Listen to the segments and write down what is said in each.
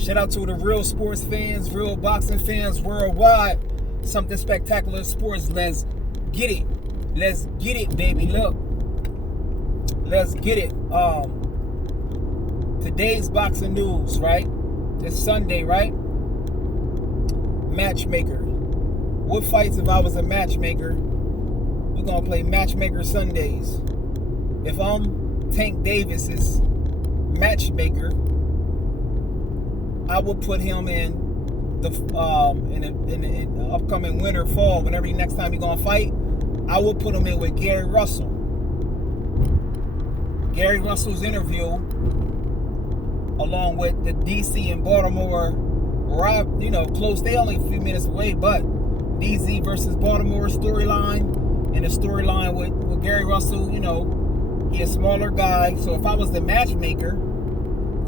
Shout out to the real sports fans, real boxing fans worldwide. Something Spectacular Sports. Let's get it. Let's get it, baby. Look. Let's get it. Today's boxing news, right? It's Sunday, right? Matchmaker. What fights if I was a matchmaker? We're going to play Matchmaker Sundays. If I'm Tank Davis's matchmaker, I will put him in the upcoming winter, fall, whenever next time he's gonna fight. I will put him in with Gary Russell. Gary Russell's interview, along with the DC and Baltimore, close. They only a few minutes away, but DC versus Baltimore storyline, and the storyline with Gary Russell. He's a smaller guy, so if I was the matchmaker,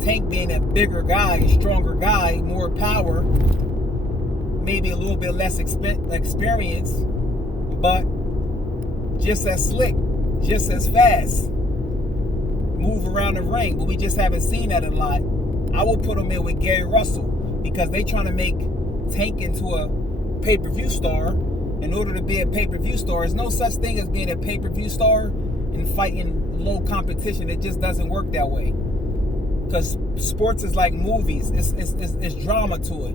Tank being a bigger guy, stronger guy, more power, maybe a little bit less experience, but just as slick, just as fast, move around the ring. But we just haven't seen that a lot. I will put him in with Gary Russell because they trying to make Tank into a pay-per-view star. In order to be a pay-per-view star, there's no such thing as being a pay-per-view star and fighting low competition. It just doesn't work that way. Because sports is like movies. It's drama to it.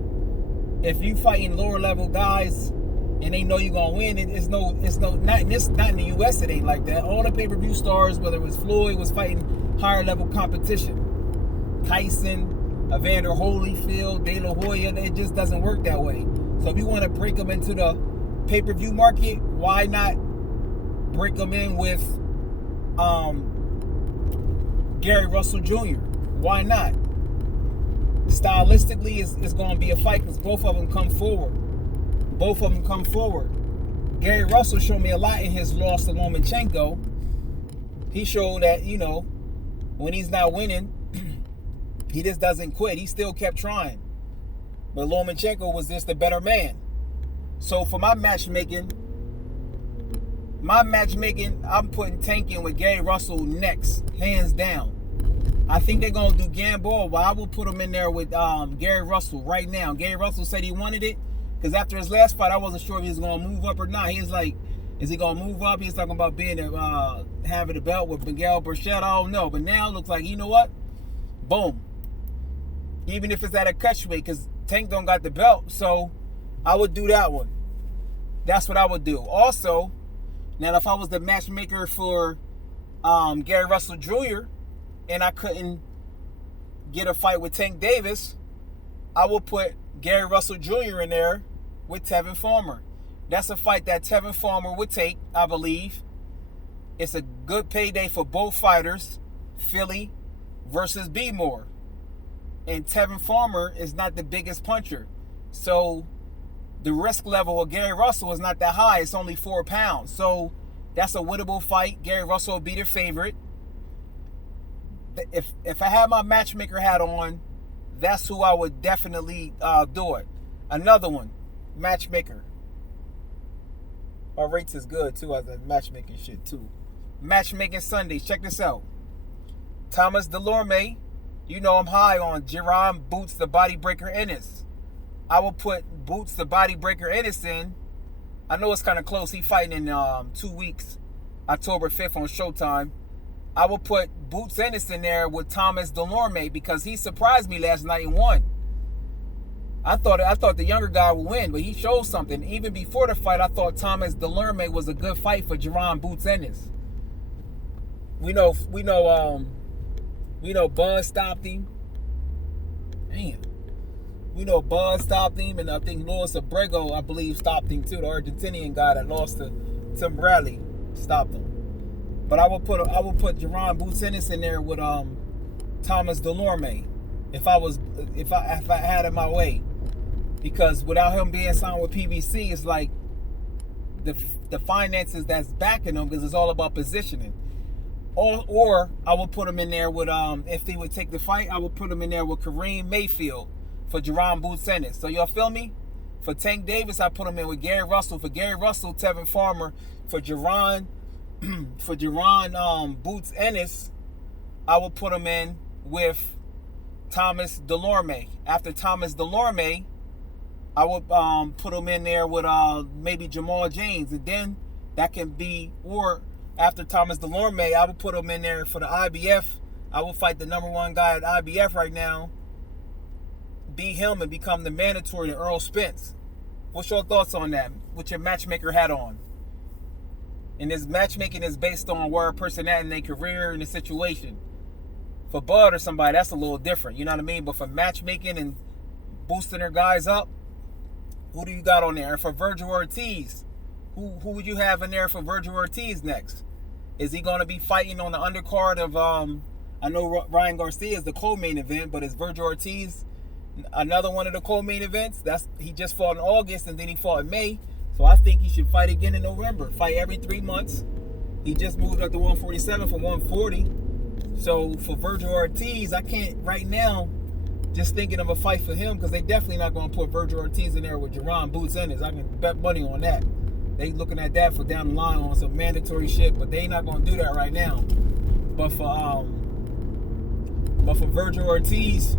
If you fighting lower level guys and they know you're gonna win, not in the US it ain't like that. All the pay-per-view stars, whether it was Floyd, was fighting higher level competition. Tyson, Evander Holyfield, De La Hoya, it just doesn't work that way. So if you want to break them into the pay-per-view market, why not break them in with Gary Russell Jr.? Why not? Stylistically, it's going to be a fight because both of them come forward. Gary Russell showed me a lot in his loss to Lomachenko. He showed that, when he's not winning, he just doesn't quit. He still kept trying. But Lomachenko was just the better man. So for my matchmaking, I'm putting Tank in with Gary Russell next, hands down. I think they're going to do Gamboa, but I will put him in there with Gary Russell right now. Gary Russell said he wanted it because after his last fight, I wasn't sure if he was going to move up or not. He was like, is he going to move up? He's talking about being having a belt with Miguel Burchett. I don't know. But now it looks like, you know what? Boom. Even if it's at a cut weight because Tank don't got the belt. So I would do that one. That's what I would do. Also, now if I was the matchmaker for Gary Russell Jr., and I couldn't get a fight with Tank Davis, I will put Gary Russell Jr. in there with Tevin Farmer. That's a fight that Tevin Farmer would take, I believe. It's a good payday for both fighters, Philly versus B-More. And Tevin Farmer is not the biggest puncher. So the risk level of Gary Russell is not that high. It's only 4 pounds. So that's a winnable fight. Gary Russell will be the favorite. If I had my matchmaker hat on, that's who I would definitely do it. Another one, matchmaker. My rates is good too as a matchmaking shit too. Matchmaking Sundays. Check this out. Thomas Delorme. I'm high on Jaron Boots the Bodybreaker Ennis. I will put Boots the Bodybreaker Ennis in. I know it's kind of close. He fighting in 2 weeks, October 5th on Showtime. I will put Boots Ennis in there with Thomas Delorme because he surprised me last night and won. I thought the younger guy would win, but he showed something. Even before the fight, I thought Thomas Delorme was a good fight for Jaron Boots Ennis. We know Buzz stopped him. Damn. We know Buzz stopped him, and I think Luis Abrego, I believe, stopped him too. The Argentinian guy that lost to Tim Bradley stopped him. But I will put Jaron Boots Ennis in there with Thomas Delorme if I had it my way, because without him being signed with PBC, it's like the finances that's backing him because it's all about positioning. Or I will put him in there with if they would take the fight, I would put him in there with Kareem Mayfield for Jaron Boots Ennis. So y'all feel me? For Tank Davis, I put him in with Gary Russell. For Gary Russell, Tevin Farmer. For Jaron Boots Ennis, I will put him in with Thomas Delorme. After Thomas Delorme, I would put him in there with maybe Jamal James, and then that can be, or after Thomas Delorme, I would put him in there for the IBF. I will fight the number one guy at IBF right now, beat him and become the mandatory to Earl Spence. What's your thoughts on that? With your matchmaker hat on? And this matchmaking is based on where a person at in their career and the situation. For Bud or somebody, that's a little different. You know what I mean? But for matchmaking and boosting their guys up, who do you got on there? And for Vergil Ortiz, who would you have in there for Vergil Ortiz next? Is he going to be fighting on the undercard of, I know Ryan Garcia is the co-main event, but is Vergil Ortiz another one of the co-main events? He just fought in August and then he fought in May. So I think he should fight again in November. Fight every 3 months. He just moved up to 147 from 140. So for Vergil Ortiz, I can't right now just thinking of a fight for him, because they definitely not going to put Vergil Ortiz in there with Jaron Boots Ennis. I can bet money on that. They looking at that for down the line on some mandatory shit, but they not going to do that right now. But for Vergil Ortiz,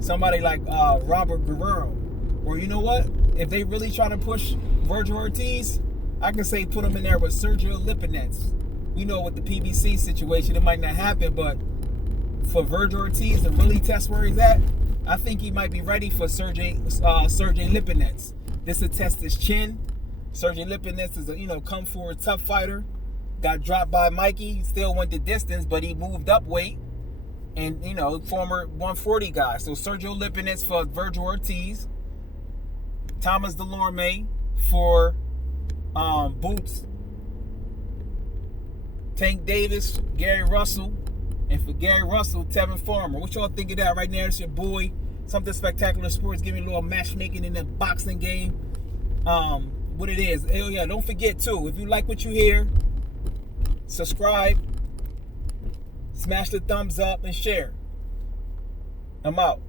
somebody like Robert Guerrero, or you know what? If they really trying to push Vergil Ortiz, I can say put him in there with Sergio Lipinets. We know with the PBC situation, it might not happen, but for Vergil Ortiz to really test where he's at, I think he might be ready for Sergey Lipinets. This will test his chin. Sergey Lipinets is a come forward tough fighter. Got dropped by Mikey. He still went the distance, but he moved up weight. And former 140 guy. So Sergio Lipinets for Vergil Ortiz. Thomas Delorme for Boots. Tank Davis, Gary Russell. And for Gary Russell, Tevin Farmer. What y'all think of that right now? It's your boy, Something Spectacular Sports, giving a little matchmaking in the boxing game. What it is. Oh yeah, don't forget too, if you like what you hear, subscribe, smash the thumbs up, and share. I'm out.